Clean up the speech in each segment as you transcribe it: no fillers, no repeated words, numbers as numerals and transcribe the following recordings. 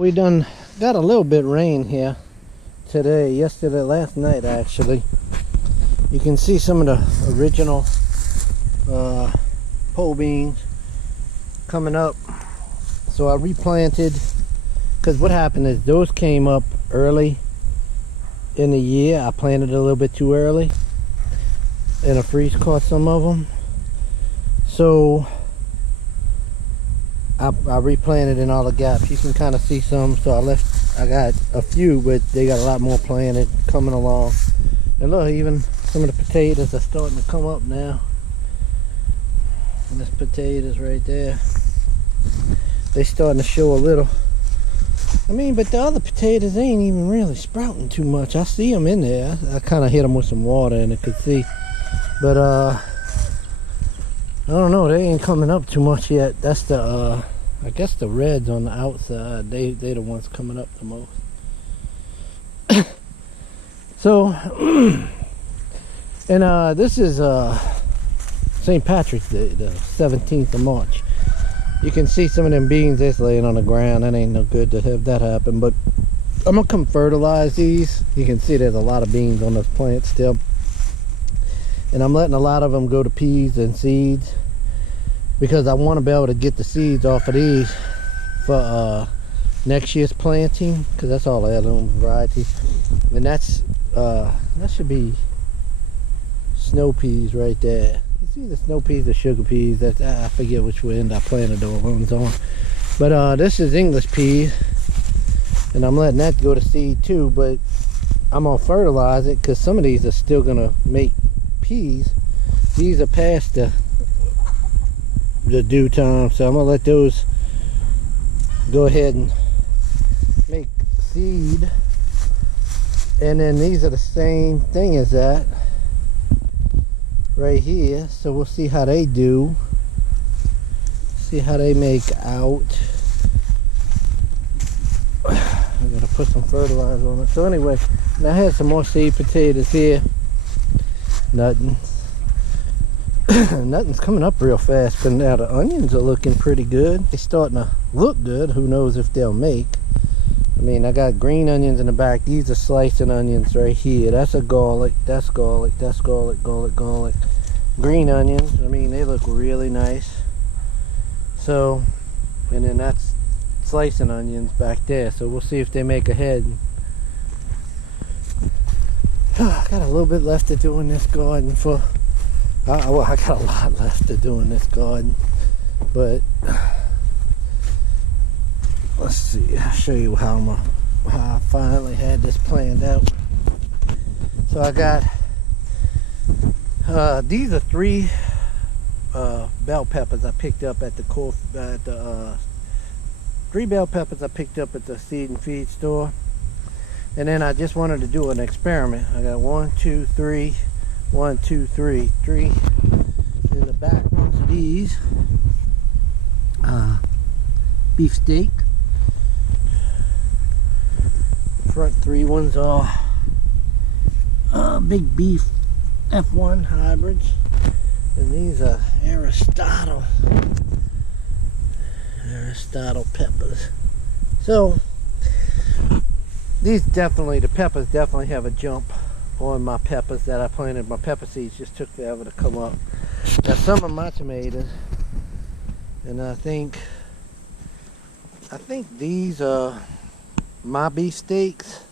We done got a little bit rain here today, yesterday, last night actually. You can see some of the original pole beans coming up. So I replanted, because what happened is those came up early in the year. I planted a little bit too early and a freeze caught some of them. So I replanted in all the gaps. You can kind of see some. So I got a few, but they got a lot more planted coming along. And look, even some of the potatoes are starting to come up now. And this potatoes right there, they starting to show a little. I mean, but the other potatoes ain't even really sprouting too much. I see them in there. I kind of hit them with some water and I could see. But I don't know, they ain't coming up too much yet. That's the I guess the reds on the outside, they the ones coming up the most. So and this is St. Patrick's Day, the 17th of March. You can see some of them beans that's laying on the ground. That ain't no good to have that happen, but I'm gonna come fertilize these. You can see there's a lot of beans on this plant still, and I'm letting a lot of them go to peas and seeds, because I want to be able to get the seeds off of these for next year's planting, because that's all heirloom variety. And that's that should be snow peas right there. You see the snow peas or sugar peas? That I forget which end I planted those ones on. But this is English peas, and I'm letting that go to seed too. But I'm gonna fertilize it, because some of these are still gonna make peas. These are past the due time, so I'm gonna let those go ahead and make seed. And then these are the same thing as that right here, so we'll see how they do, see how they make out. I'm gonna put some fertilizer on it. So anyway, and I had some more seed potatoes here. Nothing's coming up real fast, but now the onions are looking pretty good. They're starting to look good. Who knows if they'll make. I mean, I got green onions in the back. These are slicing onions right here. That's a garlic, that's garlic, that's garlic, garlic, garlic. Green onions, I mean, they look really nice. So, and then that's slicing onions back there. So we'll see if they make a head. I got a little bit left to do in this garden for, well, I got a lot left to do in this garden, but let's see, I'll show you how I finally had this planned out. So I got, these are 3 bell peppers I picked up at the 3 bell peppers I picked up at the seed and feed store. And then I just wanted to do an experiment. I got 1, 2, 3, 1, 2, 3, 3 in the back ones of these beef steak. Front 3 ones are big beef F1 hybrids, and these are Aristotle peppers. So these definitely, the peppers definitely have a jump on my peppers that I planted. My pepper seeds just took forever to come up. Now some of my tomatoes, and I think these are my beef steaks,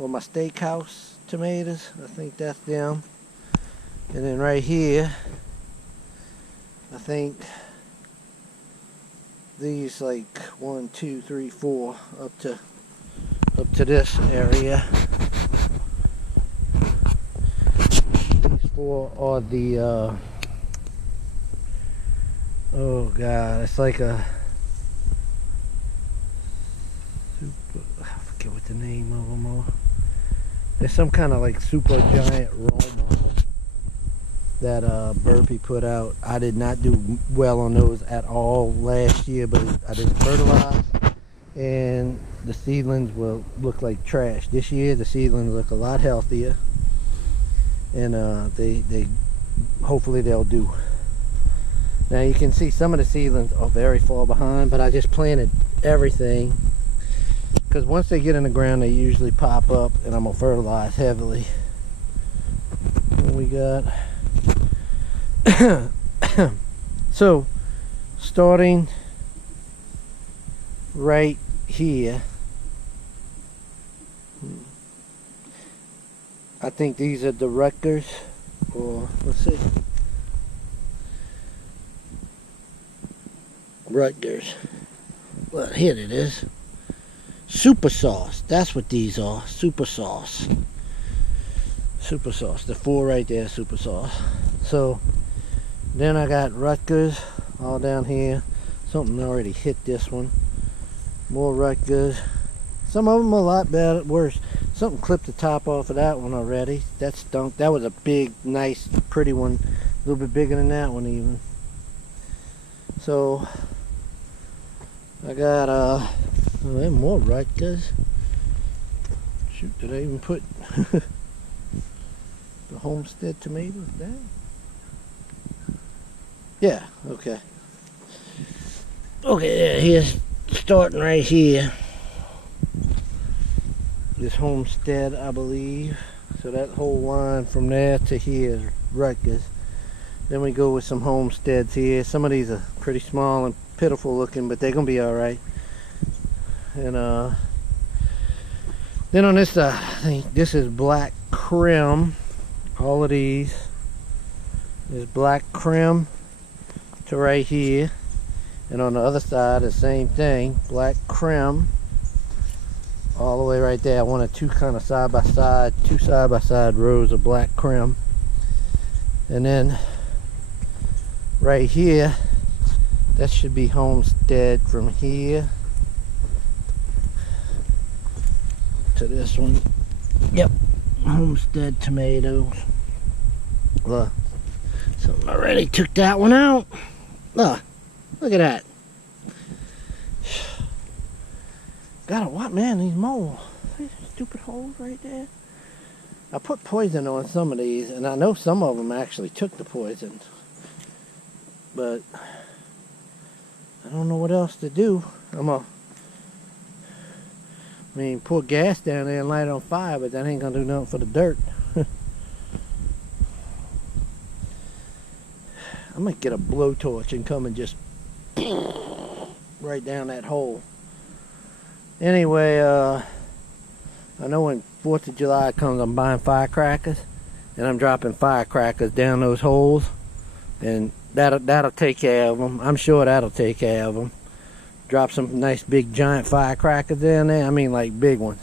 or my steakhouse tomatoes. I think that's them. And then right here, I think these, like 1, 2, 3, 4 up to this area. These 4 are the oh god, it's like a super, I forget what the name of them are. There's some kind of like super giant Roma that Burpee put out. I did not do well on those at all last year, but I didn't fertilize, and the seedlings will look like trash. This year the seedlings look a lot healthier, and they hopefully they'll do. Now you can see some of the seedlings are very far behind, but I just planted everything because once they get in the ground, they usually pop up, and I'm gonna fertilize heavily. What we got? So, starting right here, I think these are the Rutgers, or let's see, Rutgers. Well, here it is. Super sauce. That's what these are. Super sauce. Super sauce. The 4 right there, super sauce. So then I got Rutgers all down here. Something already hit this one. More Rutgers. Some of them a lot better, worse. Something clipped the top off of that one already. That stunk. That was a big, nice, pretty one. A little bit bigger than that one even. So I got oh, there more Rutgers. Shoot, did I even put the Homestead tomatoes down? Yeah, okay. Okay, yeah, here's starting right here. This Homestead, I believe. So that whole line from there to here is Rutgers. Then we go with some Homesteads here. Some of these are pretty small and pitiful looking, but they're gonna be all right. And then on this side, I think this is black creme. All of these is black creme to right here, and on the other side the same thing, black creme all the way right there. I wanted two kind of side by side, two side by side rows of black creme. And then right here, that should be Homestead from here to this one. Yep, Homestead tomatoes. Look, something already took that one out. Look at that. Gotta what, man, these moles. These stupid holes right there. I put poison on some of these, and I know some of them actually took the poison. But I don't know what else to do. I mean, pour gas down there and light it on fire, but that ain't gonna do nothing for the dirt. I might get a blowtorch and come and just right down that hole. Anyway, I know when 4th of July comes, I'm buying firecrackers, and I'm dropping firecrackers down those holes, and that'll take care of them. I'm sure that'll take care of them. Drop some nice big giant firecrackers down there. I mean, like big ones.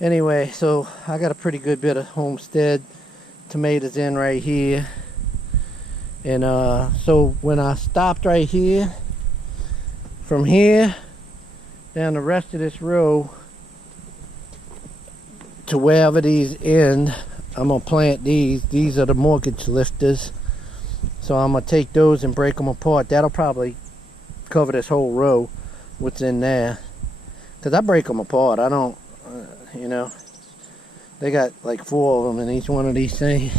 Anyway, so I got a pretty good bit of Homestead tomatoes in right here. And so when I stopped right here, from here down the rest of this row to wherever these end, I'm gonna plant these. These are the mortgage lifters. So I'm gonna take those and break them apart. That'll probably cover this whole row, what's in there, because I break them apart. I don't you know, they got like 4 of them in each one of these things.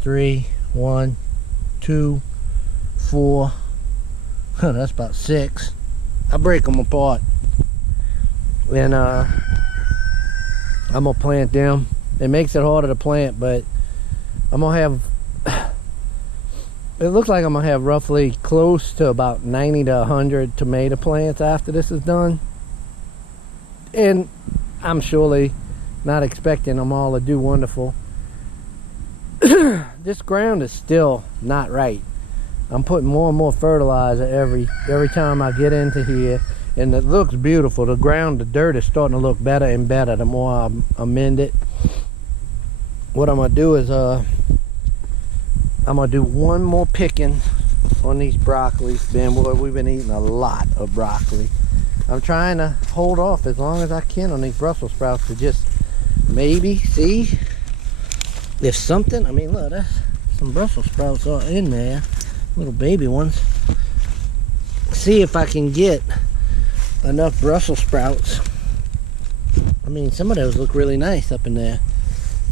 3, 1, 2, 4. That's about 6. I break them apart, and I'm gonna plant them. It makes it harder to plant, but I'm gonna have, it looks like I'm gonna have roughly close to about 90 to 100 tomato plants after this is done. And I'm surely not expecting them all to do wonderful. This ground is still not right. I'm putting more and more fertilizer every time I get into here, and it looks beautiful. The ground, the dirt is starting to look better and better the more I amend it. What I'm gonna do is I'm gonna do one more picking on these broccolis. Man, boy, we've been eating a lot of broccoli. I'm trying to hold off as long as I can on these Brussels sprouts to just maybe see if something. I mean, look, that's some Brussels sprouts are in there, little baby ones. See if I can get enough Brussels sprouts. I mean, some of those look really nice up in there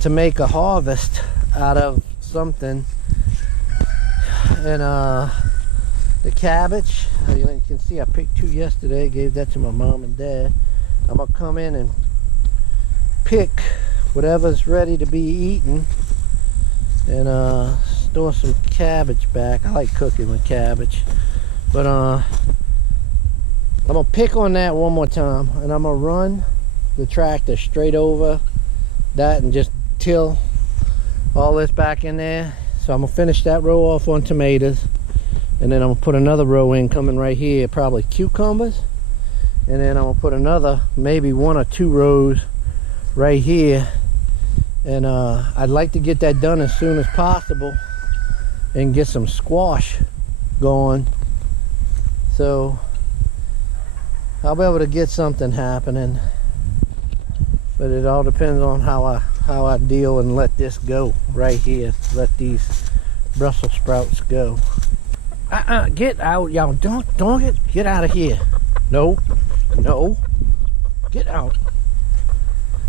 to make a harvest out of something. And the cabbage. You can see I picked 2 yesterday, gave that to my mom and dad. I'm gonna come in and pick whatever's ready to be eaten and store some cabbage back. I like cooking with cabbage, but I'm gonna pick on that one more time, and I'm gonna run the tractor straight over that and just till all this back in there. So I'm gonna finish that row off on tomatoes, and then I'm gonna put another row in coming right here, probably cucumbers, and then I'm gonna put another maybe 1 or 2 rows right here. And I'd like to get that done as soon as possible and get some squash going, so I'll be able to get something happening. But it all depends on how I deal and let this go right here. Let these Brussels sprouts go. Get out, y'all! Don't get out of here! No, get out!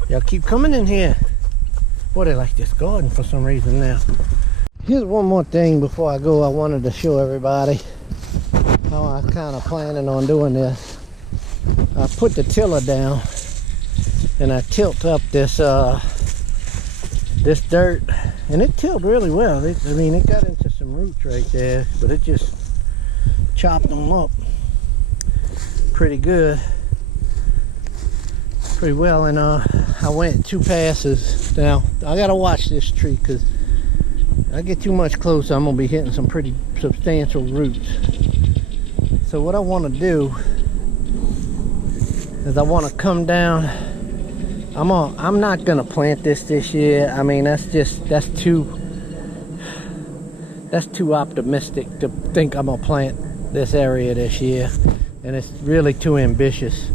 Y'all keep coming in here. Boy, they like this garden for some reason now. Here's one more thing before I go. I wanted to show everybody how I kind of planning on doing this. I put the tiller down and I tilt up this this dirt, and it tilled really well. I mean, it got into some roots right there, but it just chopped them up pretty good, pretty well. And I went 2 passes. Now I gotta watch this tree, because I get too much close, I'm gonna be hitting some pretty substantial roots. So what I want to do is I want to come down. I'm not gonna plant this year. I mean, that's too optimistic to think I'm gonna plant this area this year, and it's really too ambitious.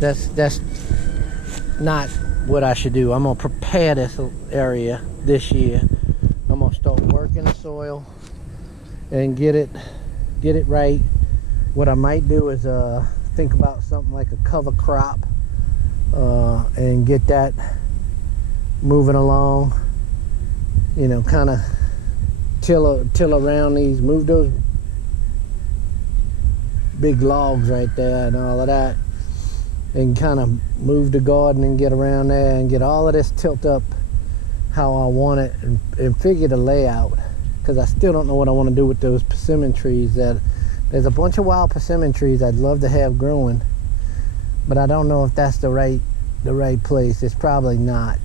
That's not what I should do. I'm gonna prepare this area this year. I'm gonna start working the soil and get it right. What I might do is think about something like a cover crop, and get that moving along. You know, kind of till around these, move those big logs right there and all of that, and kind of move the garden and get around there and get all of this tilt up how I want it, and figure the layout, because I still don't know what I want to do with those persimmon trees. There's a bunch of wild persimmon trees I'd love to have growing, but I don't know if that's the right place. It's probably not.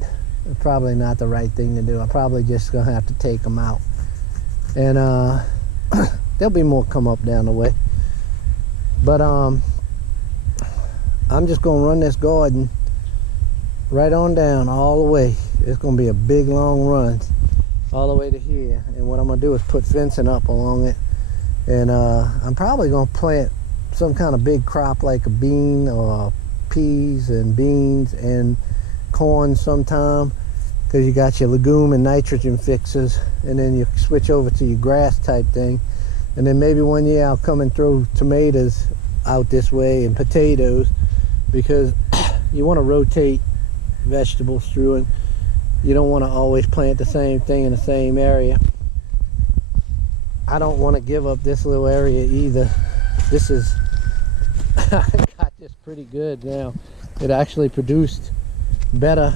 It's probably not the right thing to do. I'm probably just gonna have to take them out, and there'll be more come up down the way. But I'm just gonna run this garden right on down all the way. It's gonna be a big long run all the way to here, and what I'm gonna do is put fencing up along it, and I'm probably gonna plant some kind of big crop like a bean or peas and beans and corn sometime, because you got your legume and nitrogen fixes, and then you switch over to your grass type thing. And then maybe one year I'll come and throw tomatoes out this way and potatoes, because you want to rotate vegetables through it. You don't want to always plant the same thing in the same area. I don't want to give up this little area either. This is I got this pretty good now. It actually produced better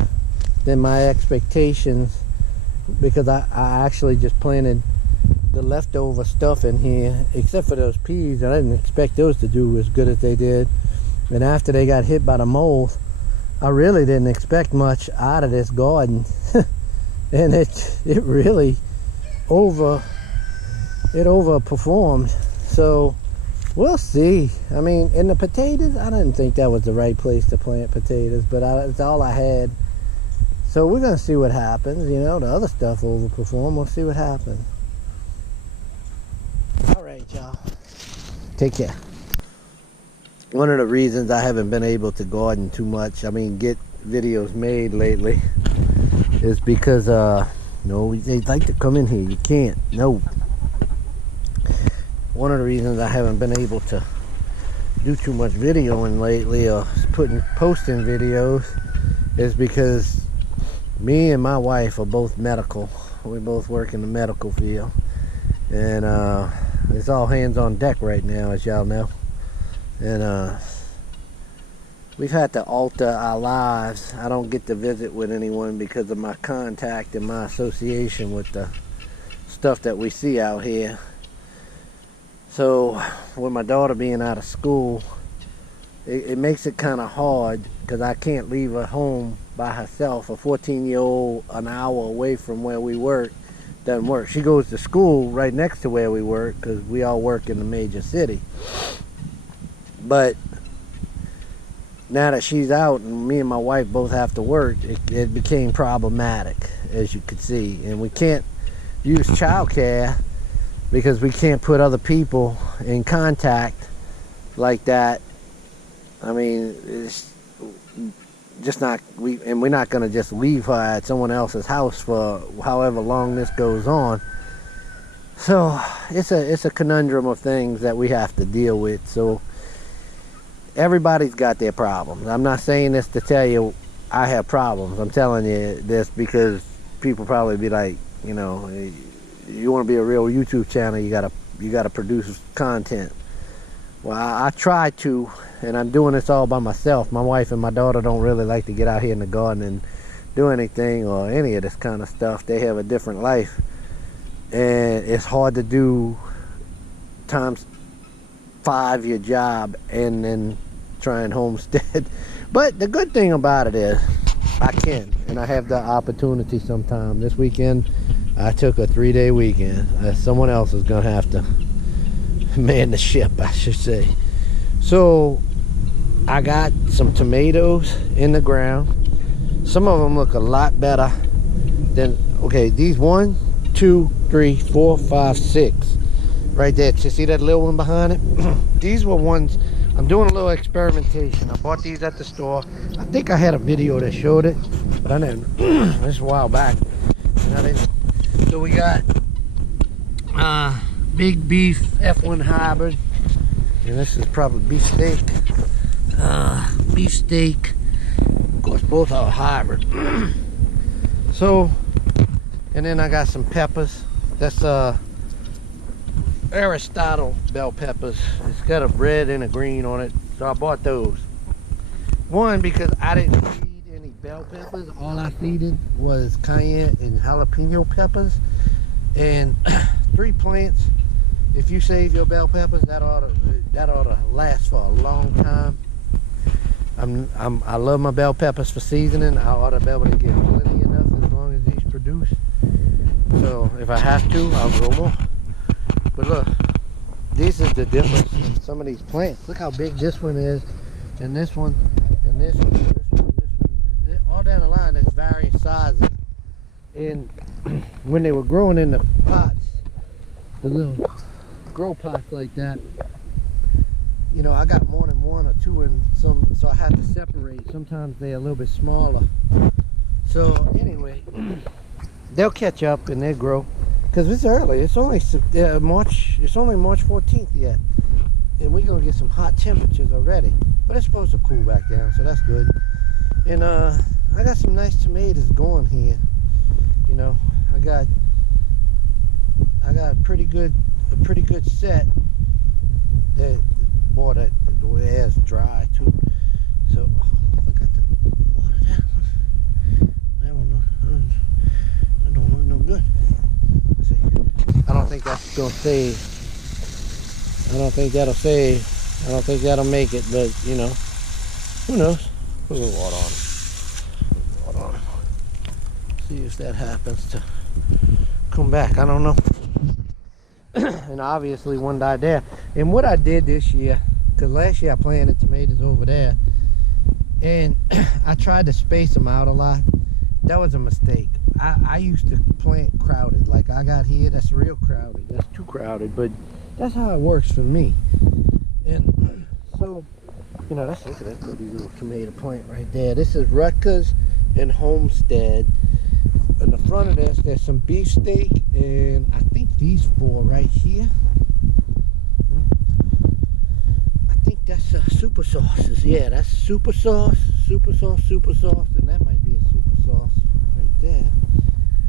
than my expectations, because I actually just planted the leftover stuff in here, except for those peas. I didn't expect those to do as good as they did. And after they got hit by the moles, I really didn't expect much out of this garden. And it really overperformed. So we'll see. I mean, in the potatoes, I didn't think that was the right place to plant potatoes, but it's all I had. So we're gonna see what happens. You know, the other stuff overperformed. We'll see what happens. All right, y'all. Take care. One of the reasons I haven't been able to garden too much, I mean, get videos made lately, is because, no, they'd like to come in here. You can't. No. One of the reasons I haven't been able to do too much videoing lately, or posting videos, is because me and my wife are both medical. We both work in the medical field. And it's all hands on deck right now, as y'all know. And we've had to alter our lives. I don't get to visit with anyone because of my contact and my association with the stuff that we see out here. So with my daughter being out of school, it makes it kind of hard because I can't leave her home by herself. A 14-year-old an hour away from where we work doesn't work. She goes to school right next to where we work because we all work in the major city. But now that she's out and me and my wife both have to work, it became problematic, as you could see. And we can't use childcare because we can't put other people in contact like that. I mean, it's just not, we're not going to just leave her at someone else's house for however long this goes on. So it's a conundrum of things that we have to deal with. So everybody's got their problems. I'm not saying this to tell you I have problems. I'm telling you this because people probably be like, you know, you want to be a real YouTube channel, you gotta produce content. Well, I try to, and I'm doing this all by myself. My wife and my daughter don't really like to get out here in the garden and do anything or any of this kind of stuff. They have a different life, and it's hard to do times 5 your job and then try and homestead. But the good thing about it is I can, and I have the opportunity sometime. This weekend I took a 3-day weekend. Someone else is gonna have to man the ship, I should say. So I got some tomatoes in the ground. Some of them look a lot better than, okay, these 1, 2, 3, 4, 5, 6 right there. You see that little one behind it? These were ones, I'm doing a little experimentation. I bought these at the store. I think I had a video that showed it, but I didn't. This is a while back, and I didn't. So we got Big Beef F1 Hybrid, and this is probably beef steak. Beef steak, of course, both are hybrid. So, and then I got some peppers. That's Aristotle bell peppers. It's got a red and a green on it, so I bought those. One, because I didn't seed any bell peppers. All I seeded was cayenne and jalapeno peppers, and 3 plants. If you save your bell peppers, that ought to last for a long time. I love my bell peppers for seasoning. I ought to be able to get plenty enough as long as these produce. So if I have to, I'll grow more. But look, this is the difference in some of these plants. Look how big this one is, and this one, and this one, and this one, and this one. All down the line, there's varying sizes. And when they were growing in the pots, the little grow pots like that, you know, I got more than 1 or 2 in some, so I had to separate. Sometimes they're a little bit smaller. So anyway, they'll catch up and they'll grow. Because it's early. It's only March. It's only March 14th yet, and we're gonna get some hot temperatures already. But it's supposed to cool back down, so that's good. And I got some nice tomatoes going here. You know, I got a pretty good set. That boy, the air's dry too. So I got to water that one. That one that don't look no good. I don't think that's gonna save. I don't think that'll save. I don't think that'll make it, but you know, who knows? Put a little water on it. Water on it. See if that happens to come back. I don't know. And obviously one died there. And what I did this year, because last year I planted tomatoes over there, and I tried to space them out a lot. That was a mistake. I used to plant crowded. Like I got here, that's real crowded. That's too crowded, but that's how it works for me. And so, you know, look at that pretty little tomato plant right there. This is Rutgers and Homestead. In the front of this, there's some beefsteak, and I think these 4 right here. I think that's super sauces. Yeah, that's super sauce, and that might be a super sauce right there.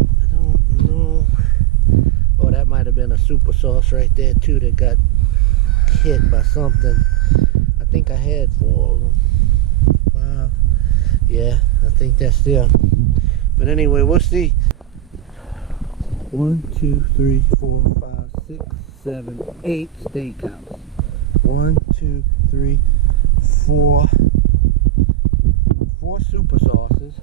I don't know. Oh, that might have been a super sauce right there too that got hit by something. I think I had 4 of them. 5. Yeah, I think that's them. But anyway, we'll see. 1, 2, 3, 4, 5, 6, 7, 8 steakhouse. 1, 2, 3, 4 super sauces.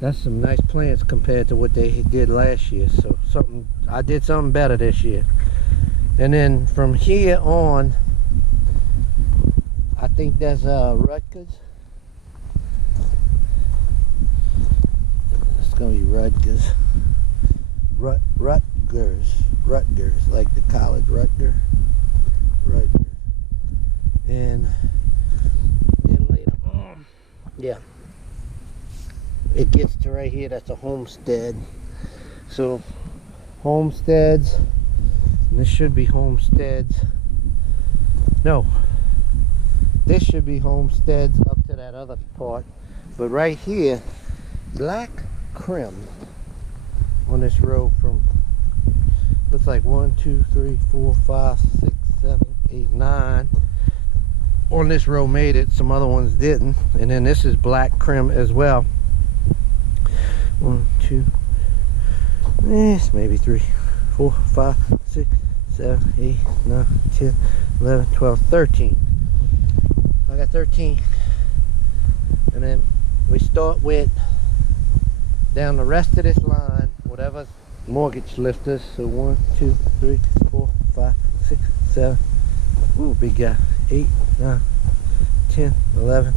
That's some nice plants compared to what they did last year. So I did something better this year. And then from here on, I think that's Rutgers. It's gonna be Rutgers. Rutgers, like the college Rutgers. And then later on, yeah, it gets to right here. That's a homestead. So homesteads, and this should be homesteads. No, this should be homesteads up to that other part. But right here, black crim on this road from, looks like 1, 2, 3, 4, 5, 6, 7, 8, 9 on this row made it. Some other ones didn't. And then this is black crim as well. 1, 2, maybe 3, 4, 5, 6, 7, 8, 9, 10, 11, 12, 13. I got 13. And then we start with down the rest of this line, whatever mortgage lifters. So 1, 2, 3, 4, 5, 6, 7. Ooh, big guy. 8, 9, 10, 11.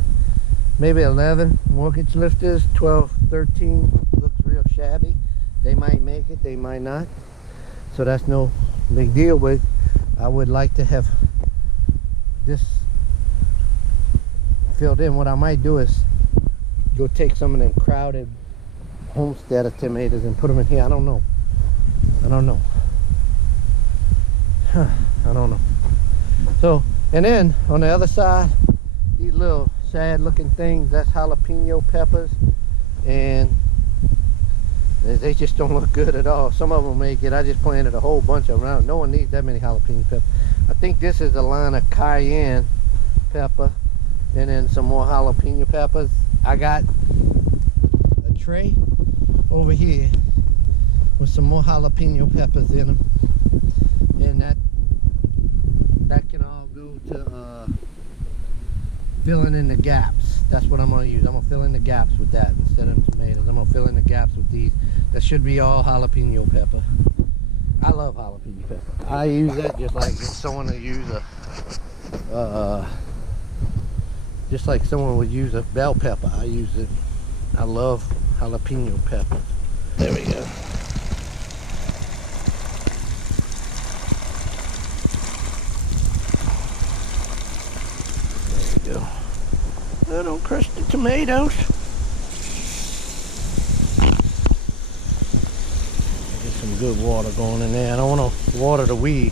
Maybe 11 mortgage lifters. 12, 13. Looks real shabby. They might make it, they might not. So that's no big deal. But I would like to have this filled in. What I might do is go take some of them crowded Homesteader tomatoes and put them in here. I don't know. I don't know. I don't know. So, and then on the other side, these little sad looking things, that's jalapeno peppers, and they just don't look good at all. Some of them make it. I just planted a whole bunch of them. No one needs that many jalapeno peppers. I think this is a line of cayenne pepper, and then some more jalapeno peppers. I got a tray over here with some more jalapeno peppers in them, and that can all go to filling in the gaps. That's what I'm going to use. I'm going to fill in the gaps with that instead of tomatoes. I'm going to fill in the gaps with these. That should be all jalapeno pepper. I love jalapeno pepper. I use that just like someone would use just like someone would use a bell pepper. I use it. I love jalapeno pepper. There we go. There we go. I don't crush the tomatoes. Get some good water going in there. I don't want to water the weed.